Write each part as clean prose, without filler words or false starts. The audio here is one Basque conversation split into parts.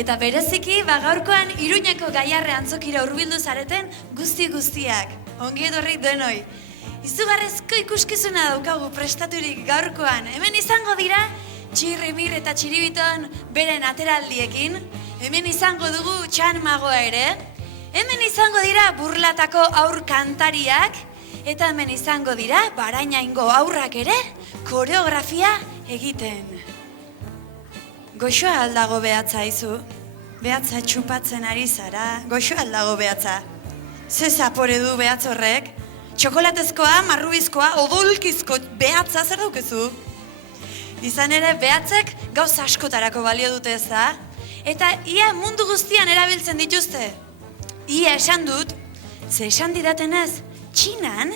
Eta bereziki, gaurkoan Iruñeko Gaiarre antzokira hurbildu zareten guztiak. Ongi etorri denoi. Izugarrezko ikuskizuna daukagu prestaturik gaurkoan. Hemen izango dira Txirri Mir eta Txiribiton beren ateraldiekin. Hemen izango dugu Txan Magoa ere. Hemen izango dira Burlatako aur kantariak. Eta hemen izango dira Barainaingo aurrak ere koreografia egiten. Goxoa aldago behatza izu. Behatza txupatzen ari zara. Goxoa aldago behatza. Ze zapore du behatz horrek. Txokolatezkoa, marrubizkoa, odolkizko behatza zer daukezu. Izan ere behatzek gauza askotarako balio dute ez da. Eta ia mundu guztian erabiltzen dituzte. Ia esan dut, ze esan didatenez, Txinan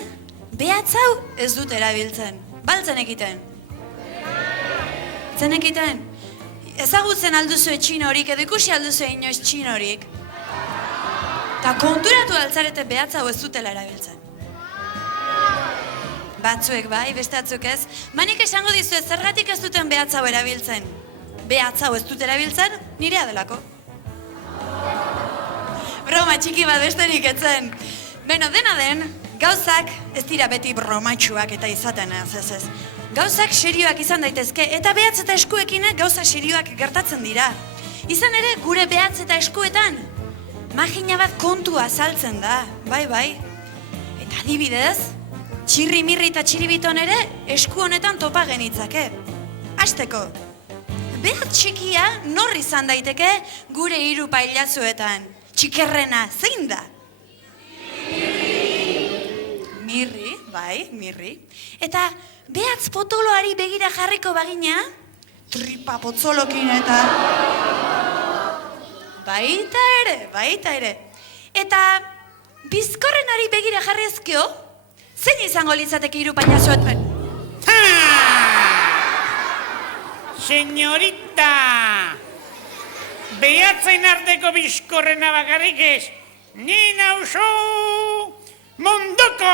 behatz hau ez dut erabiltzen. Baltzen ekiten. Zen ekiten. Ezagutzen alduzue txinorik, edo ikusi alduzue inoiz txinorik. Ta konturatu altzarete behatza hau ez dutela erabiltzen. Batzuek bai, bestatzuk ez. Manik esango dizue zergatik ez duten behatza hau erabiltzen. Behatza hau ez dut erabiltzen, nirea delako. Broma txiki bat besterik etzen. Beno, dena den, gauzak ez dira beti bromatxuak eta izaten ez. Gauzak serioak izan daitezke, eta behatz eta eskuekin gauza serioak gertatzen dira. Izan ere, gure behatz eta eskuetan, magina bat kontua saltzen da, bai. Eta adibidez, Txirri Mirri eta Txiribiton ere esku honetan topa genitzake. Hasteko, behatz txikia nor izan daiteke gure hiru pailazuetan. Txikerrena, zein da? Mirri, bai, Mirri. Eta behatz potoloari begira jarriko bagina, tripa potzolokin eta... Baita ere. Eta bizkorrenari begira jarrezkio, zein izango litzateke hiru pailazoetan? Señorita! Behatzen arteko bizkorrena bakarrik ez, ni nauzu munduko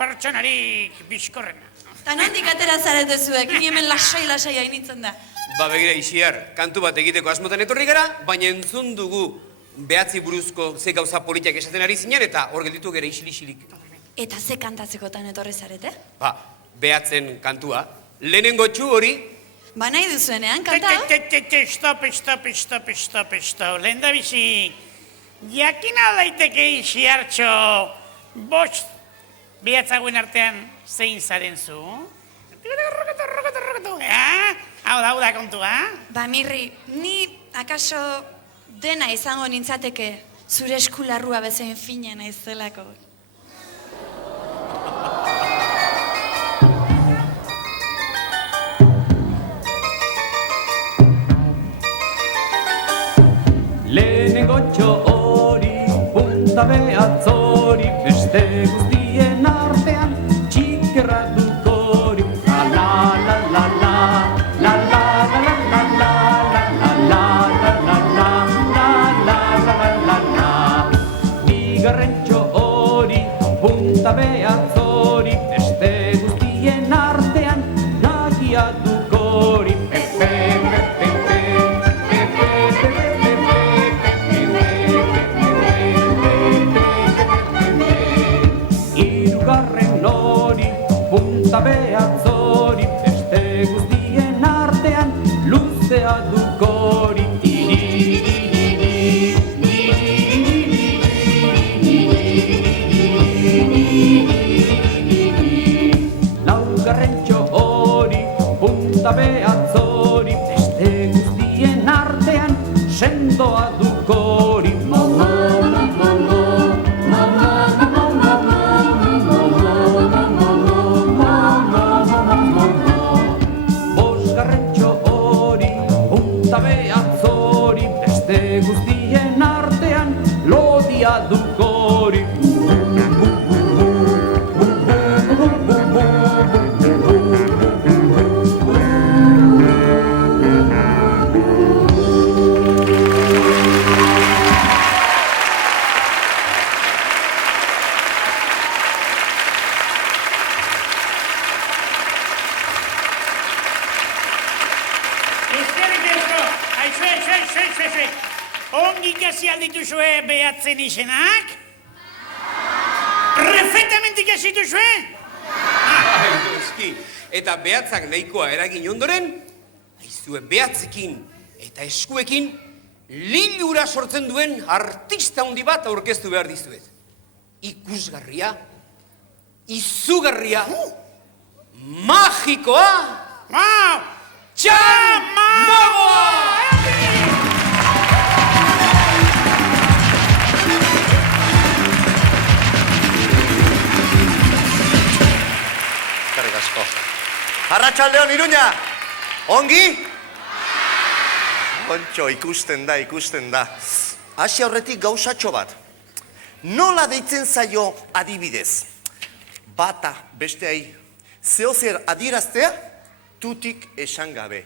pertsonarik bizkorrena. Ta nondik atera zaretezuek, ni hemen lasai hainitzen da. Ba begira Ixiar, kantu bat egiteko asmotan etorri gara, baina entzun dugu behatzi buruzko ze gauza politiak esaten ari zinen eta hor gelditu gera isilik. Eta ze kantatzekotan etorri zarete? Ba, behatzen kantua. Lehenengo txu hori... Ba nahi duzuenean, kanta hau? Stop. Lehen da bizi, jakin aldaiteke Ixiartxo, bost behatzagoen artean zein zaren zu? Hau da kontua? Ba Mirri, ni akaso dena izango nintzateke zure eskularrua bezain fina naizelako. Lehenengo txo hori, punta behatz hori, beste guztien artean, txikerra duk hori. La la la la, la la la la la la la la la la la la la. Bigarren txo hori, punta behatz hori, beste guztien artean, nagia duk hori. Behatz hori, beste guztien artean, luzea duk hori. Laugarren txo hori, punta behatz hori. Aizu. Ongi ikasi aldituzue behatzen izenak? Perfectamente ikasi dituzue? Ai, noski. Eta behatzak nahikoa eragin ondoren, aizue behatzekin eta eskuekin lilura sortzen duen artista handi bat aurkeztu behar dizuet. Ikusgarria, izugarria, magikoa, Txamagoa! Eskerrik asko. Arratsaldeon Iruña. Ongi? Kontxo, ikusten da. Hasi aurretik gauzatxo bat. Nola deitzen zaio adibidez? Bata besteai zeozer adieraztea, tutik esan gabe.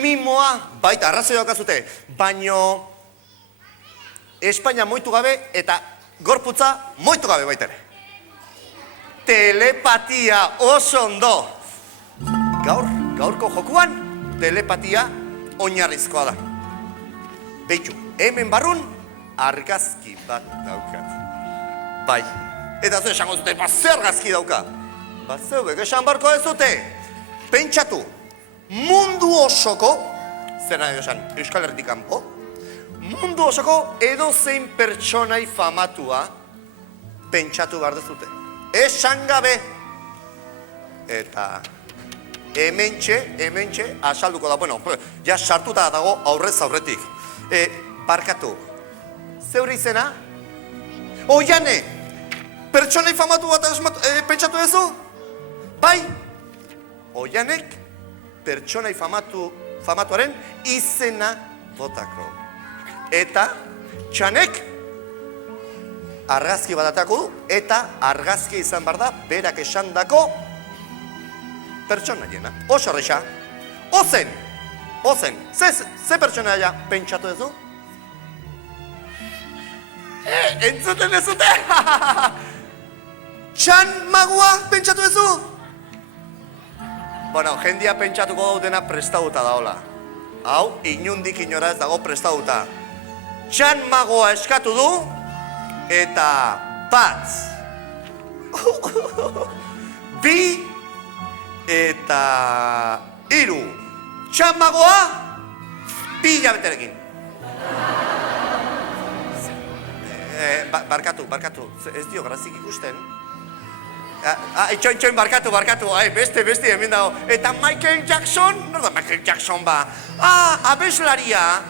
Mimoa, baita, arrazoi daukazute, baino Espainia moitu gabe eta gorputza moitu gabe baita ere. Telepatia oso ondo. Gaurko jokuan, telepatia oinarrizkoa da. Beitu, hemen barrun, argazki bat daukat. Bai, eta zu esango zute, zer argazki dauka? Zeubek esan barko ez dute. Pentsatu, mundu osoko, zer nahi esan, Euskal Herritik kanpo, mundu osoko edozein pertsonai famatua pentsatu behar dezute. Esan gabe. Eta hementxe asalduko da, bueno, ja sartuta dago aurrez aurretik. Barkatu, zeure izena? Oiane, pertsonai famatu bat pentsatu ezu? Bai, Oianek pertsonai famatuaren izena botako. Eta Txanek argazki bat atako du, eta argazki izan behar da berak esandako pertsonaiena. Oso horreixa. Ozen. Ze pertsonaia pentsatu ez du? Entzuten ez dute? Txamagoa pentsatu ez du? Bueno, jendia pentsatuko daudena prestauta daola. Hau, inundik inora ez dago prestauta. Txamagoa eskatu du, eta bat, bi, eta hiru. Txamagoa, bi hilabeterekin. Barkatu, ez dio grazik ikusten. Itxoin, barkatu, beste hemen dago. Eta Michael Jackson, nor da Michael Jackson ba? Abeslaria,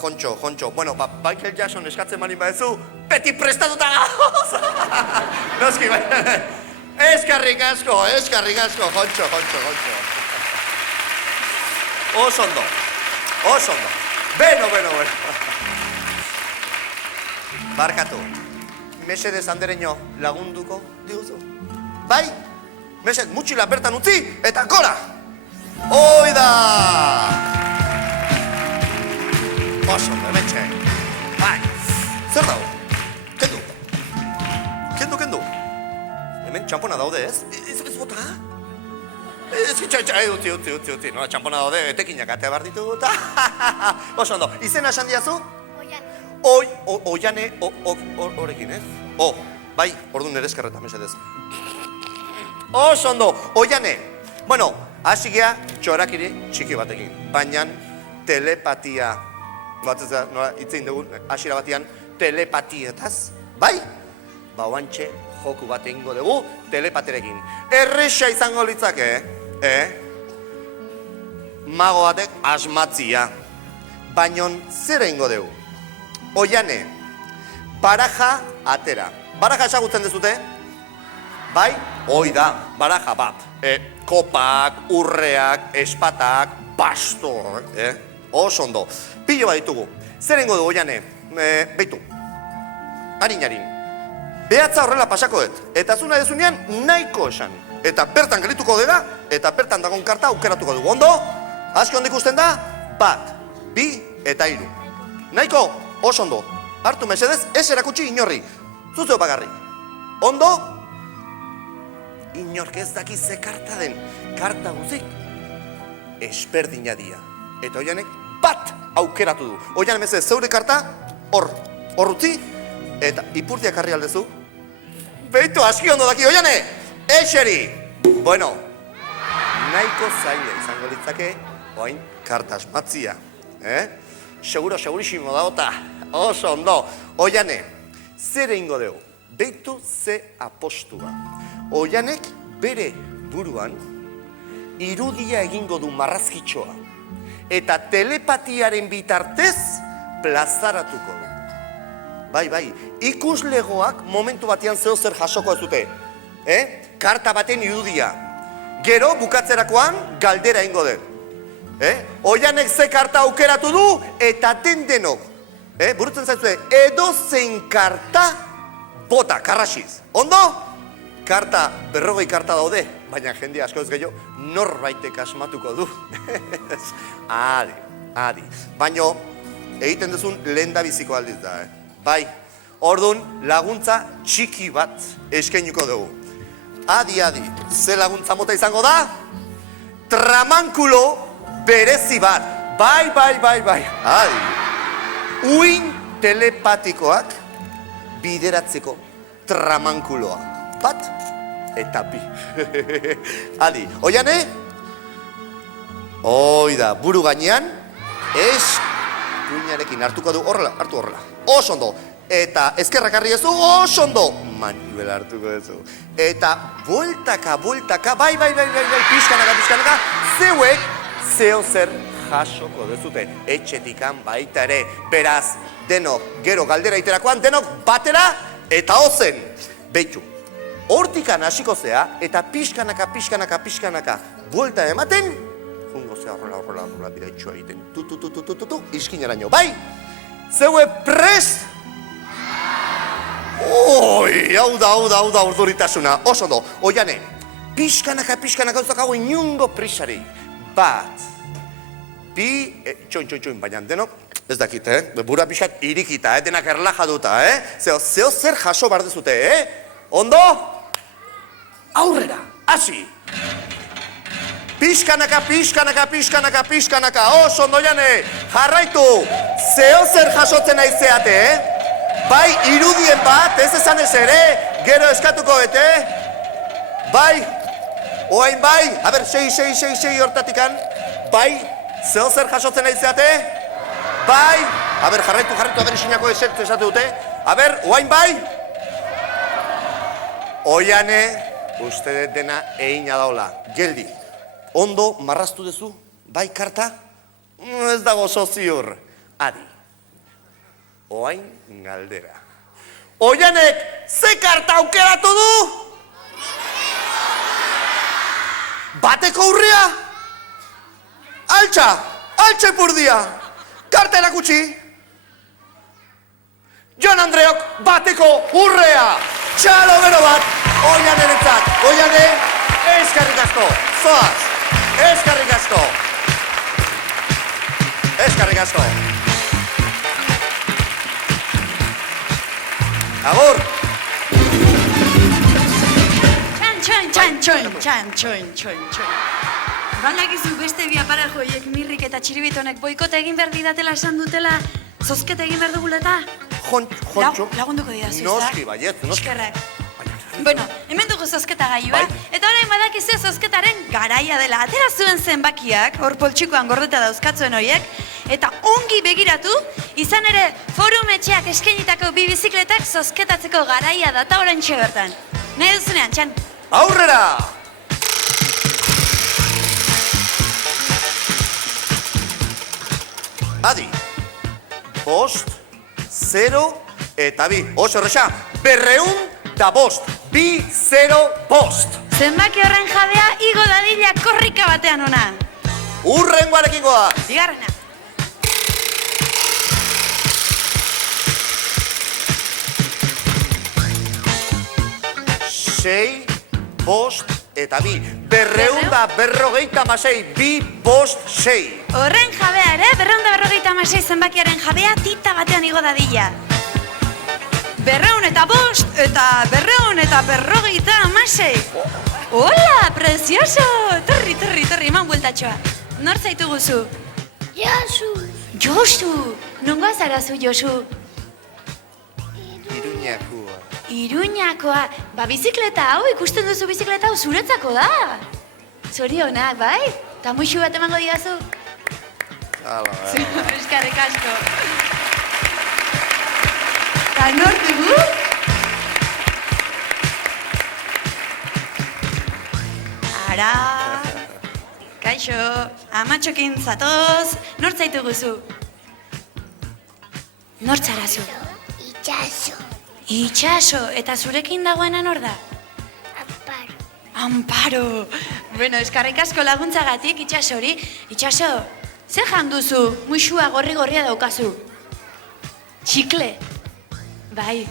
Jontxo, bueno, Michael Jackson eskatzen malin badezu, beti prestatuta gauz! Noski, bai, eskarrik asko, Jontxo. Oso ondo. Beno. Barkatu, mesedez andereño lagunduko diguzu? Bai, mesed, mutxila bertan utzi, eta gora! Oida! Oso, hementxe. Bai, zer dago? Kendu. Hemen txampona daude, ez? Ez bota? Utzi. No, txampona daude, etekinak atea behar ditugu eta... Oso ondo, izena esan diazu? Oiane, horrekin, ez? Bai, orduan ere eskerreta, mesedez. Oso ondo, Oiane. Bueno, hasi gea txorakiri txiki batekin, baina telepatia. Batzez da, nola, itzein dugu, hasiera batean, telepatietaz, bai? Oantxe, joku bat egingo dugu, telepaterekin. Erresa izango litzake, Mago batek asmatzia. Baina zer egingo dugu? Oiane, baraja atera. Baraja esagutzen dezute? Bai? Hoi da, baraja bat. Kopak, urreak, espatak, bastor, Oso ondo. Pilo bat ditugu. Zer egingo dugu, Oiane? Beitu. Harin. Behatza horrela pasako dut. Eta zuna dezunean nahiko esan. Eta bertan gelituko dela, eta bertan dagon karta aukeratuko dugu. Ondo? Aski ondo ikusten da? Bat, bi eta hiru. Nahiko? Oso ondo. Hartu mesedez, ez erakutsi inorri. Zuzeo bagarri. Ondo? Inork ez daki ze karta den. Karta guzik. esperdina dia. Eta Oianek bat aukeratu du. Oian emeze, zeure karta, hor utzi, eta ipurtiak harri aldezu. Beitu, aski ondo daki, Oiane, eseri! Bueno, nahiko zaila izango litzake, oain karta asmatzia. Segurísimo daota, oso ondo. Oiane, zer egingo dugu? Beitu ze apostua. Oianek bere buruan irudia egingo du marrazkitxoa. Eta telepatiaren bitartez plazaratuko du. Bai, ikuslegoak momentu batean zeo zer jasoko ez dute. Karta baten irudia. Gero, bukatzerakoan, galdera egingo du. Oianek ze karta aukeratu du eta denok. Burutzen zaizue, edozein karta bota, karrasiz. Ondo? Karta, 40 karta daude, baina jende asko ez gehiago, norbaitek asmatuko du. Adi. Baina, egiten duzun lehendabiziko aldiz da, Bai, orduan laguntza txiki bat eskainiko dugu. Adi, ze laguntza mota izango da? Tramankulo berezi bat. Bai. Adi. Uin telepatikoak bideratzeko tramankuloa. Bat eta bi. Adi, Oiane? Oida, buru gainean, eskuinarekin hartuko du horrela, hartu horrela. Oso ondo. Eta ezkerrak harri ezu, oso ondo. Maniobela hartuko ezu. Eta bueltaka, bai, pixkanaka, zeuek, zeo zer jasoko dezute. Etxetikan baita ere, beraz, denok, gero galdera iterakoan, denok batera eta ozen. Beitu, hortikan hasiko zea, eta pixkanaka, buelta ematen, jungo zea horrela biraitxua egiten. Iskineraino, bai? Zeue prest? Oi, hau da urduritasuna, oso do. Oiane, pixkanaka uzak hau inungo prisari. Bat, bi, txoin, baina denok, ez dakit, bura pixkat irikita, denak erlajaduta, zeo zer jaso bardezute, Ondo? Aurrera, hasi! Pixkanaka, oso ondo, Oiane, jarraitu, zeo zer jasotzen aizeate, Bai, irudien bat, ez esan ez ere, gero eskatuko, Bai, oain bai, haber, sei hortatikan, bai, zeo zer jasotzen aizeate, bai, haber, jarraitu, haber, isinako esate dute, haber, oain bai, Oiane, uste dena egina daula, geldi, ondo marraztu dezu, bai, karta, ez dago soziur, adi. Oain galdera. Oianek, ze karta aukeratu du? Bateko urrea? Altxa ipurdia. Karta erakutsi. Jon Andreok, bateko urrea. Txalo bero bat, Oianeretzat. Oiane, eskarrik asko. Zoaz, eskarrik asko. Agur! Txoin. Balakizu beste bi aparajoiek mirrik eta txiribitonek boikota egin behar didatela esan dutela, zozketa egin behar duguleta? Jontxo. Lagunduko dira zuzta? Noski, baiet, noski. Eskerrak. Bueno, hemen dugu zozketa gailua, eta orain badakizu zozketaren garaia dela. Atera zuen zenbakiak, hor poltsikoan gordeta dauzkatzuen horiek, eta ongi begiratu, izan ere forum etxeak eskainitako bi bizikletak zozketatzeko garaia data orain bertan. Nahi duzunean, txan. Aurrera! Adi, 5, 0 eta 2. Oso erresa, 205, 205. Zenbaki horren jabea igo dadila korrika batean ona. Urrengoarekin goa. Bigarrena. 6, 5 eta 2. 256, 2, 5, 6. Horren jabea ere, 256 zenbakiaren jabea tita batean igo dadila. 205 eta 256. Hola, precioso! Torri, eman bueltatxoa. nor zaitu guzu? Josu. Josu! Nongoa zara zu, Josu? Iruñakua. Iruñakoa. Ba, bizikleta hau, ikusten duzu bizikleta hau zuretzako da. Zorionak, bai? Ta muixu bat emango diazu? Hala, Eskerrik asko. Ta nor dugu? Ara. Kaixo, amatxokin zatoz. Nor zaitu guzu? Nor zara zu? Itxaso. Itxaso, eta zurekin dagoena nor da? Amparo. Amparo. Bueno, eskarrik asko laguntzagatik, Itxaso hori. Itxaso, zer jan duzu? Muixua gorri-gorria daukazu. Txikle. Bai.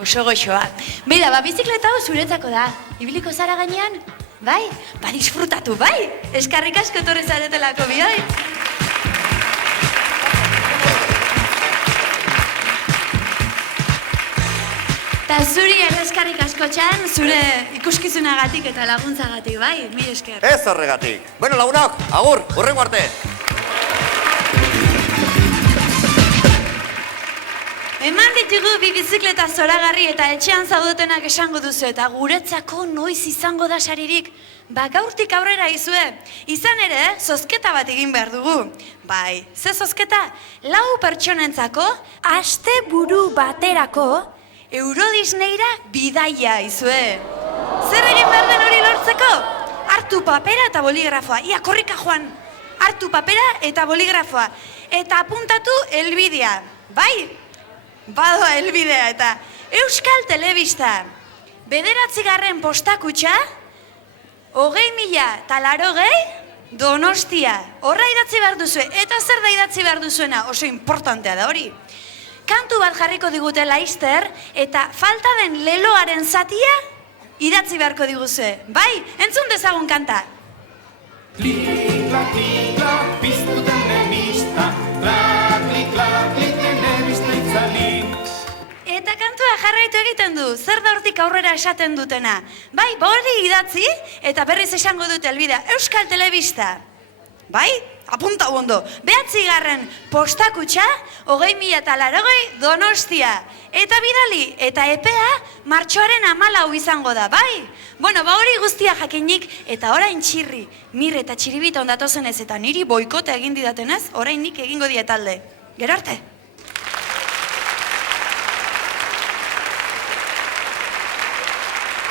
Oso goxoa. Beira, ba, bizikleta hau zuretzako da. Ibiliko zara gainean? Bai? Ba, disfrutatu, bai? Eskarrik asko torre zaretelako, bai? Eta zuri eskarrik asko txan, zure ikuskizunagatik eta laguntzagatik, bai? Mil esker. Ez horregatik. Bueno, lagunok, agur, hurrengo arte. Eman ditugu bi bizikleta zoragarri eta etxean zaudetenak esango duzu eta guretzako noiz izango da saririk. Ba, gaurtik aurrera izue. Izan ere, zozketa bat egin behar dugu. Bai, ze zozketa? 4 pertsonentzako, asteburu baterako, Euro Disneyra bidaia izue. Zer egin behar den hori lortzeko? Hartu papera eta boligrafoa. Ia, korrika joan. Hartu papera eta boligrafoa. Eta apuntatu helbidea. Bai? Badoa helbidea eta Euskal Telebista 9. postakutxa 20.080 Donostia. Horra idatzi behar duzue. Eta zer da idatzi behar duzuena? Oso importantea da hori. Kantu bat jarriko digute laizter eta falta den leloaren zatia idatzi beharko diguzue. Bai, entzun dezagun kanta. Klikla, klikla, piztu telebista, klikla, telebista itzali. Eta kantua jarraitu egiten du, zer da hortik aurrera esaten dutena. Bai, hori idatzi eta berriz esango dute helbidea Euskal Telebista. Bai, apunta ondo. 9. postakutxa 20.080 Donostia. Eta bidali, eta epea martxoaren 14 izango da, bai? Bueno, ba hori guztia jakinik, eta orain txirri, mir eta txiribita ondatozenez, eta niri boikota egin didatenez, orain nik egingo dietalde. Gero arte!